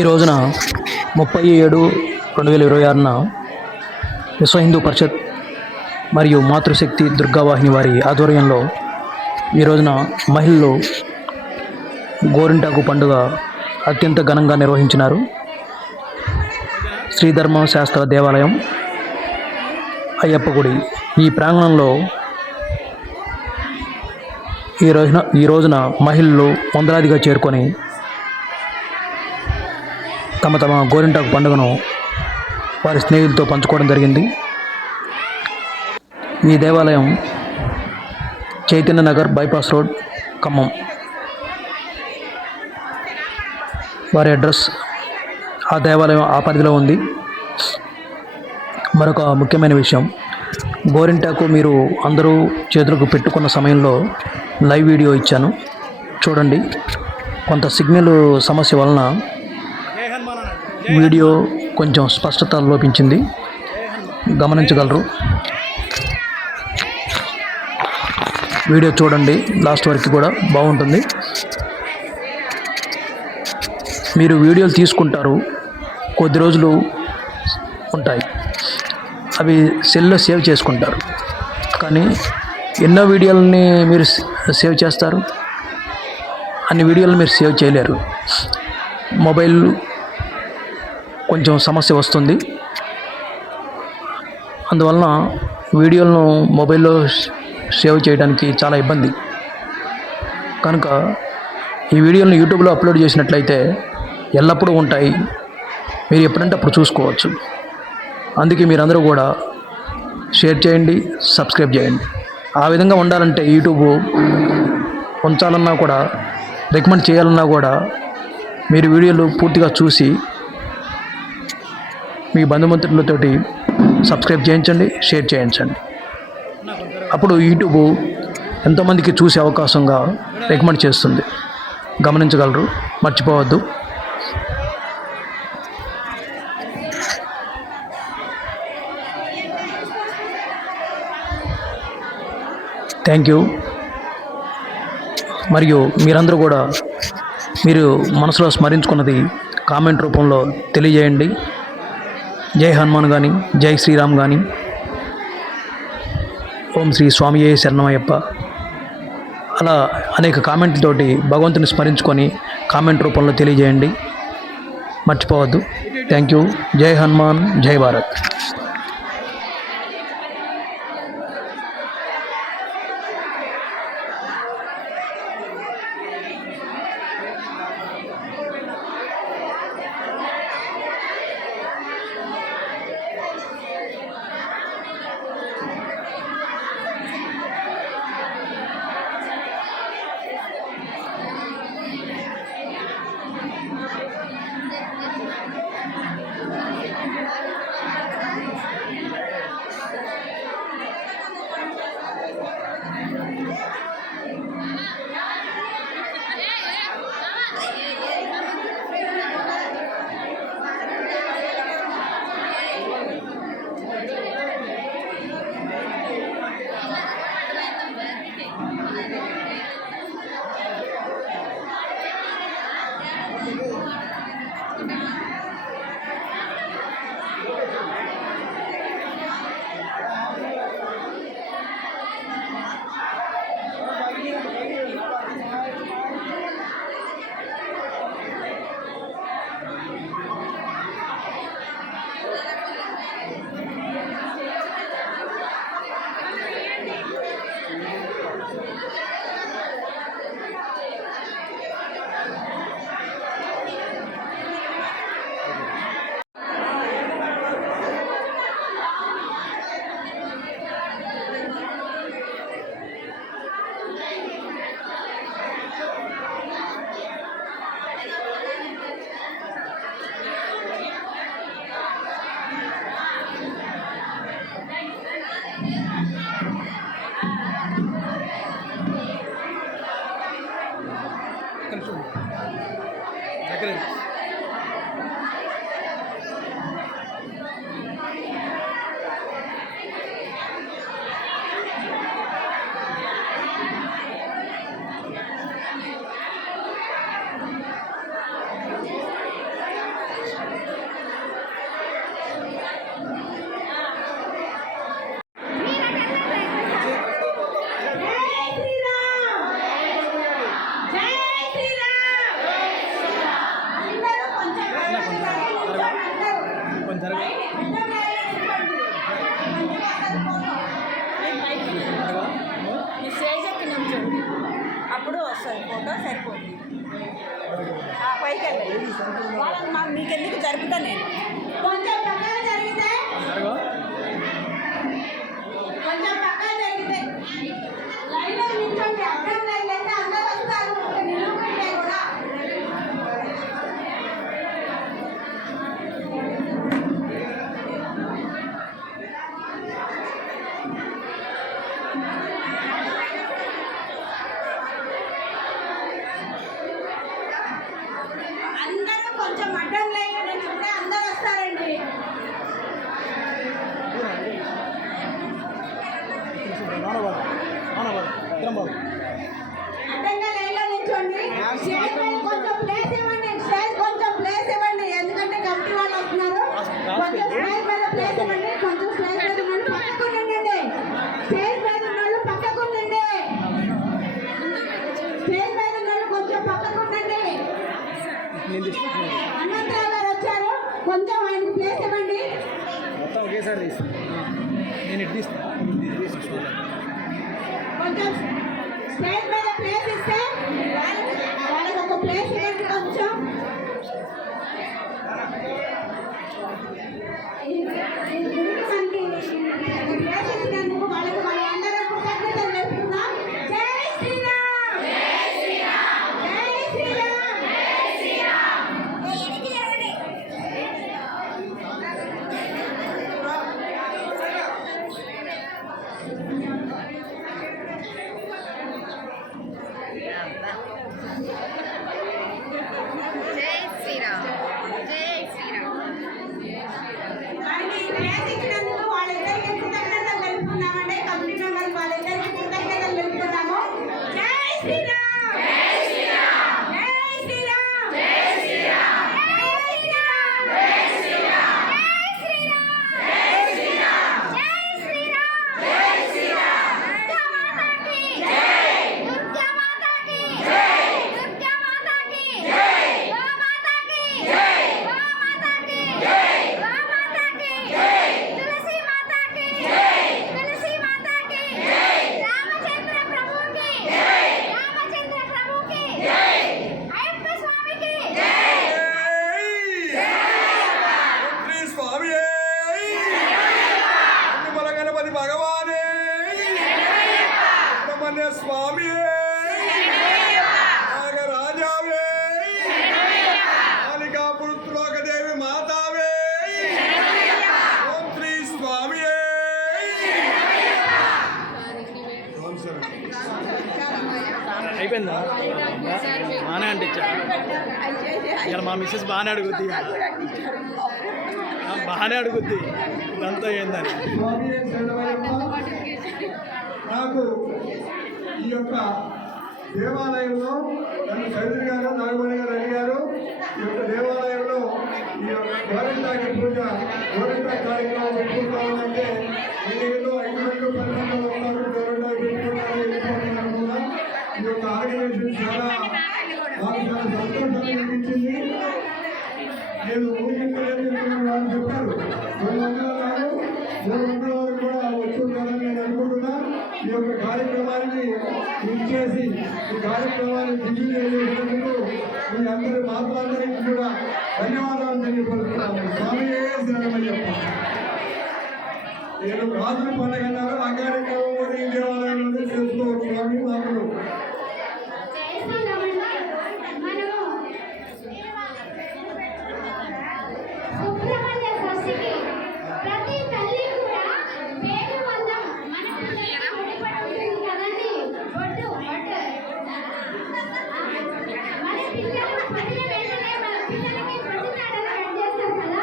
ఈ రోజున 30/7/2026న విశ్వ హిందూ పరిషత్ మరియు మాతృశక్తి దుర్గావాహిని వారి ఆధ్వర్యంలో ఈ రోజున మహిళలు గోరింటాకు పండుగ అత్యంత ఘనంగా నిర్వహించినారు. శ్రీధర్మ శాస్త్ర దేవాలయం అయ్యప్ప గుడి ఈ ప్రాంగణంలో ఈ రోజున మహిళలు వందలాదిగా చేరుకొని తమ గోరింటాకు పండుగను వారి స్నేహితులతో పంచుకోవడం జరిగింది. ఈ దేవాలయం చైతన్య నగర్ బైపాస్ రోడ్, ఖమ్మం. వారి అడ్రస్ ఆ దేవాలయం ఆ పరిధిలో ఉంది. మరొక ముఖ్యమైన విషయం, గోరింటాకు మీరు అందరూ చేతులకు పెట్టుకున్న సమయంలో లైవ్ వీడియో ఇచ్చాను, చూడండి. కొంత సిగ్నల్ సమస్య వలన వీడియో కొంచెం స్పష్టత లోపించింది, గమనించగలరు. వీడియో చూడండి, లాస్ట్ వరకు కూడా బాగుంటుంది. మీరు వీడియోలు తీసుకుంటారు, కొద్ది రోజులు ఉంటాయి, అవి సెల్లో సేవ్ చేసుకుంటారు. కానీ ఎన్నో వీడియోలని మీరు సేవ్ చేస్తారు, అన్ని వీడియోలను మీరు సేవ్ చేయలేరు. మొబైల్ కొంచెం సమస్య వస్తుంది. అందువలన వీడియోలను మొబైల్లో సేవ్ చేయడానికి చాలా ఇబ్బంది. కనుక ఈ వీడియోలను యూట్యూబ్లో అప్లోడ్ చేసినట్లయితే ఎల్లప్పుడూ ఉంటాయి, మీరు ఎప్పుడంటే అప్పుడు చూసుకోవచ్చు. అందుకే మీరందరూ కూడా షేర్ చేయండి, సబ్స్క్రైబ్ చేయండి. ఆ విధంగా ఉండాలంటే యూట్యూబ్ ఉంచాలన్నా కూడా, రికమెండ్ చేయాలన్నా కూడా మీరు వీడియోలు పూర్తిగా చూసి మీ బంధుమిత్రులతోటి సబ్స్క్రైబ్ చేయించండి, షేర్ చేయించండి. అప్పుడు యూట్యూబ్ ఎంతోమందికి చూసే అవకాశంగా రికమెండ్ చేస్తుంది, గమనించగలరు, మర్చిపోవద్దు. Thank you. మరియు మీరందరూ కూడా మీరు మనసులో స్మరించుకున్నది కామెంట్ రూపంలో తెలియజేయండి. జై హనుమాన్ కానీ, జై శ్రీరామ్ కానీ, ఓం శ్రీ స్వామియే శరణమయ్యప్ప, అలా అనేక కామెంట్లతోటి భగవంతుని స్మరించుకొని కామెంట్ రూపంలో తెలియజేయండి, మర్చిపోవద్దు. Thank you. జై హనుమాన్, జై భారత్. వస్తుంది, ఫోటో సరిపోతుంది. పైకి వెళ్ళండి, వాళ్ళని మీకెందుకు జరుపుతా నేను. కొంచెం పక్కన జరిగితే లైన్లో నిల్చోండి. అర్థం లైన్ అయితే అందరూ వస్తారు, నిలబడితే కూడా. అందరూ కొంచెం అడ్డం లైన్లో నిల్చుంటే అందరూ వస్తారండి. అడ్డంగా లైన్లో నిల్చోండి. స్టేజ్ మీద కొంచెం ప్లేస్ ఇవ్వండి, స్టేజ్ కొంచెం ప్లేస్ ఇవ్వండి, ఎందుకంటే కమిటీ వాళ్ళు వస్తున్నారు. కొంచెం స్టేజ్ మీద ప్లేస్ ఇవ్వండి, కొంచెం స్టేజ్ మీద ఉండండి, పక్కకు ఉండండి. స్టేజ్ మీద ఉన్నాళ్ళు పక్కకు ఉండండి, స్టేజ్ మీద ఉన్నాళ్ళు కొంచెం పక్కకు ఉండండి. అనంతరావు గారు వచ్చారు, కొంచెం ఆయనకు ప్లేస్ ఇవ్వండి. కొంచెం స్టేజ్ మీద ప్లేస్ ఇస్తే వాళ్ళకి ఒక ప్లేస్ ఇవ్వండి. కొంచెం ఈ గుడికి మనకి ప్లేస్ ఇచ్చినందుకు వాళ్ళకి అందరం కృతజ్ఞతలు తెలుపుకుందాం. జై శ్రీరామ్, జై శ్రీరామ్, జై శ్రీరామ్, జై శ్రీరామ్. మనకి ప్లేస్ ఇచ్చినందుకు వాళ్ళిద్దరికి కృతజ్ఞతలు తెలుపుకుందామండి. కమిటీ మెంబర్స్ వాళ్ళిద్దరికి కృతజ్ఞతలు తెలుపుకుందాము. జై శ్రీరామ్, జై శ్రీరామ్, జై శ్రీరామ్, జై శ్రీరామ్, జై శ్రీరామ్, జై శ్రీరామ్, జై శ్రీరామ్, జై శ్రీరామ్, జై శ్రీరామ్, జై శ్రీరామ్. దుర్గా మాతాకి జై, దుర్గా మాతాకి జై, దుర్గా మాతాకి జై, గో మాతాకి జై, గో మాతాకి జై, గో మాతాకి జై, తులసి మాతాకి జై, తులసి మాతాకి జై, రామచంద్ర ప్రభుకి జై, రామచంద్ర ప్రభుకి జై, అయ్యప్ప స్వామికి జై. శ్రీ స్వామి గణపతి భగవానే సుబ్రహ్మణ్య స్వామి నాగరాజావే కాళికా పుత్రోకదేవి మాతావే ఓం శ్రీ స్వామి. అయిపోయిందా బాగానే అంటించా ఇలా మా మిస్సెస్ బాగానే అడుగుద్ది బాగానే అడుగుద్ది ఇదంతా ఏందని. స్వామి నాకు ఈ యొక్క దేవాలయంలో నన్ను చౌదరి గారు నాగమణి గారు అడిగారు. ఈ యొక్క దేవాలయంలో ఈ యొక్క గోరింటాకి పూజ గోరింటా కార్యక్రమం పెట్టుకుంటామంటే నేను 5 మంది 10 మంది ఉన్నారు గోరింటాకి పెట్టుకుంటాను వెళ్ళిపోతున్నాను కూడా. ఈ యొక్క ఆర్గనైజేషన్ చాలా నాకు చాలా సంతోషాన్ని అనిపించింది. నేను ఊహించలేదు వాళ్ళు చెప్పారు 200 కాదు 300 వరకు కూడా వచ్చుంటారని నేను అనుకుంటున్నా. ఈ యొక్క కార్యక్రమానికి ఇచ్చేసి ఈ కార్యక్రమాన్ని దిగ్విజయం చేసినందుకు మీ అందరి మాత్రాందరికీ కూడా ధన్యవాదాలు తెలియపరుస్తున్నాను. స్వామి శరణమయ్యప్ప. నేను రాజుల పండుగ అన్నారు ఆ కార్యక్రమం ఈ దేవాలయంలో చేసుకోవచ్చు. స్వామి మాటలు సుబ్రహ్మణ్య షష్ఠికి ప్రతి తల్లి కూడా పేరు మందం మన పిల్లలకి ముడిపడి ఉంటుంది కదండి. బొట్టు మన పిల్లలు పడిన వెంటనే మన పిల్లలకి బొట్టు నాడలు కట్ చేస్తారు కదా,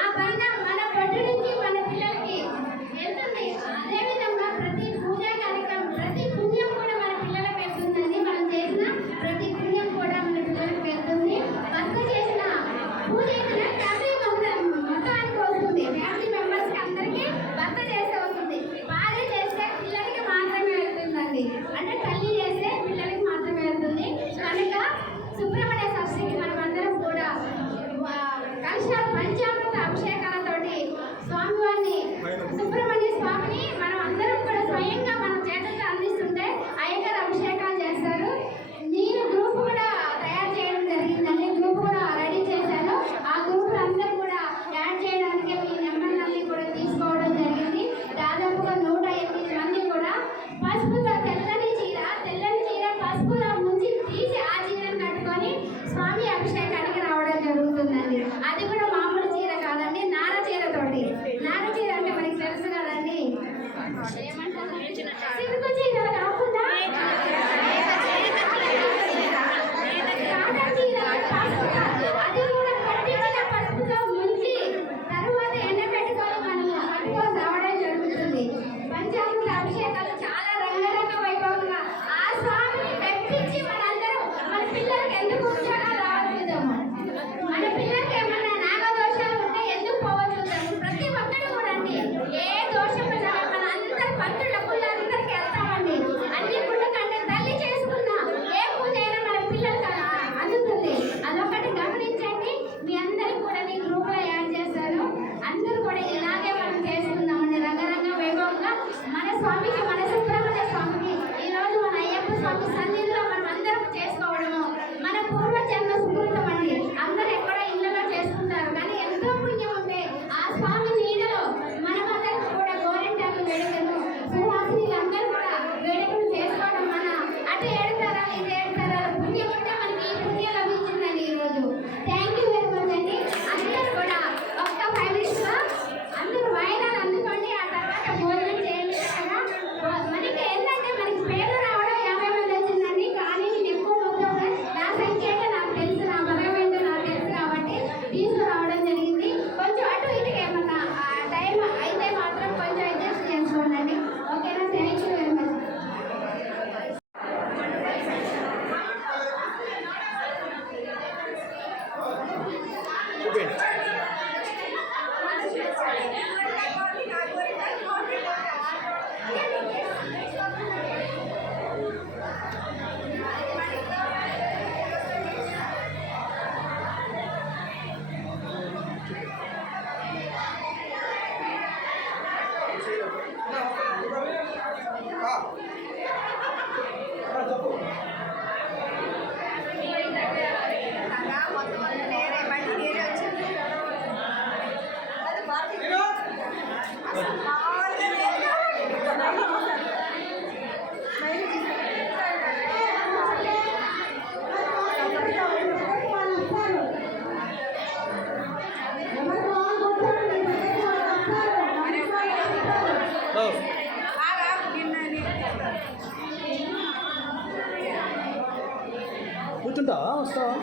ఆ బంధం మన బొట్టు నుంచి మన పిల్లలకి వెళ్తుంది. అదేవిధంగా ప్రతి పూజా కార్యక్రమం ప్రతి పుణ్యం కూడా మన పిల్లలకి వెళ్తుంది. కూర్చుంటా వస్తావా